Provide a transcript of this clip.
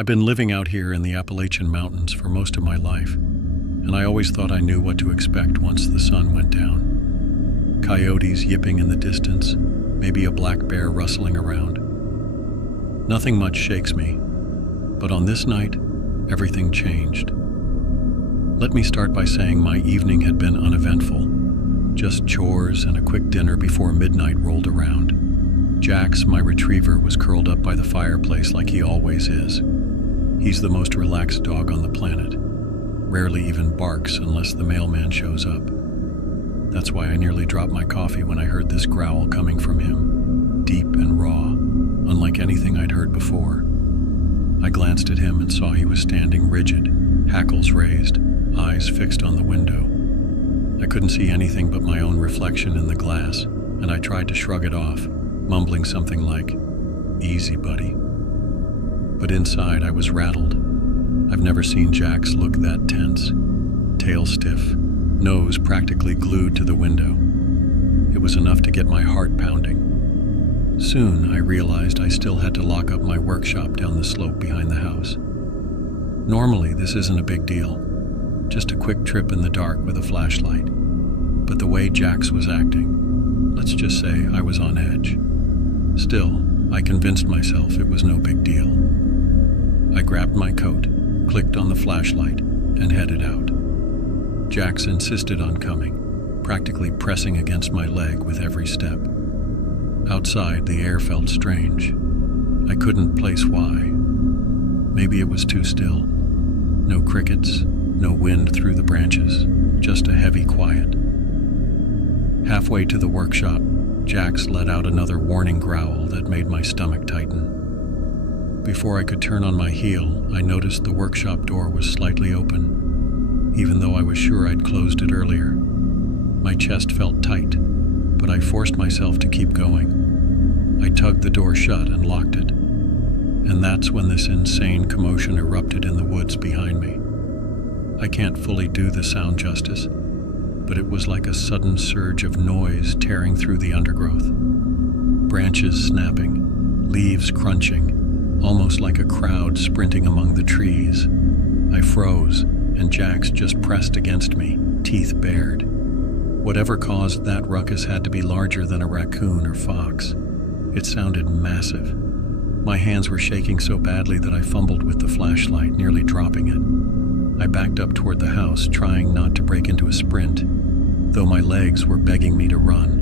I've been living out here in the Appalachian Mountains for most of my life, and I always thought I knew what to expect once the sun went down. Coyotes yipping in the distance, maybe a black bear rustling around. Nothing much shakes me, but on this night, everything changed. Let me start by saying my evening had been uneventful, just chores and a quick dinner before midnight rolled around. Jax, my retriever, was curled up by the fireplace like he always is. He's the most relaxed dog on the planet, rarely even barks unless the mailman shows up. That's why I nearly dropped my coffee when I heard this growl coming from him, deep and raw, unlike anything I'd heard before. I glanced at him and saw he was standing rigid, hackles raised, eyes fixed on the window. I couldn't see anything but my own reflection in the glass, and I tried to shrug it off, mumbling something like, "Easy, buddy." But inside I was rattled. I've never seen Jax look that tense, tail stiff, nose practically glued to the window. It was enough to get my heart pounding. Soon I realized I still had to lock up my workshop down the slope behind the house. Normally this isn't a big deal, just a quick trip in the dark with a flashlight. But the way Jax was acting, let's just say I was on edge. Still, I convinced myself it was no big deal. I grabbed my coat, clicked on the flashlight, and headed out. Jax insisted on coming, practically pressing against my leg with every step. Outside, the air felt strange. I couldn't place why. Maybe it was too still. No crickets, no wind through the branches, just a heavy quiet. Halfway to the workshop, Jax let out another warning growl that made my stomach tighten. Before I could turn on my heel, I noticed the workshop door was slightly open, even though I was sure I'd closed it earlier. My chest felt tight, but I forced myself to keep going. I tugged the door shut and locked it. And that's when this insane commotion erupted in the woods behind me. I can't fully do the sound justice, but it was like a sudden surge of noise tearing through the undergrowth. Branches snapping, leaves crunching, almost like a crowd sprinting among the trees. I froze, and Jax just pressed against me, teeth bared. Whatever caused that ruckus had to be larger than a raccoon or fox. It sounded massive. My hands were shaking so badly that I fumbled with the flashlight, nearly dropping it. I backed up toward the house, trying not to break into a sprint, though my legs were begging me to run.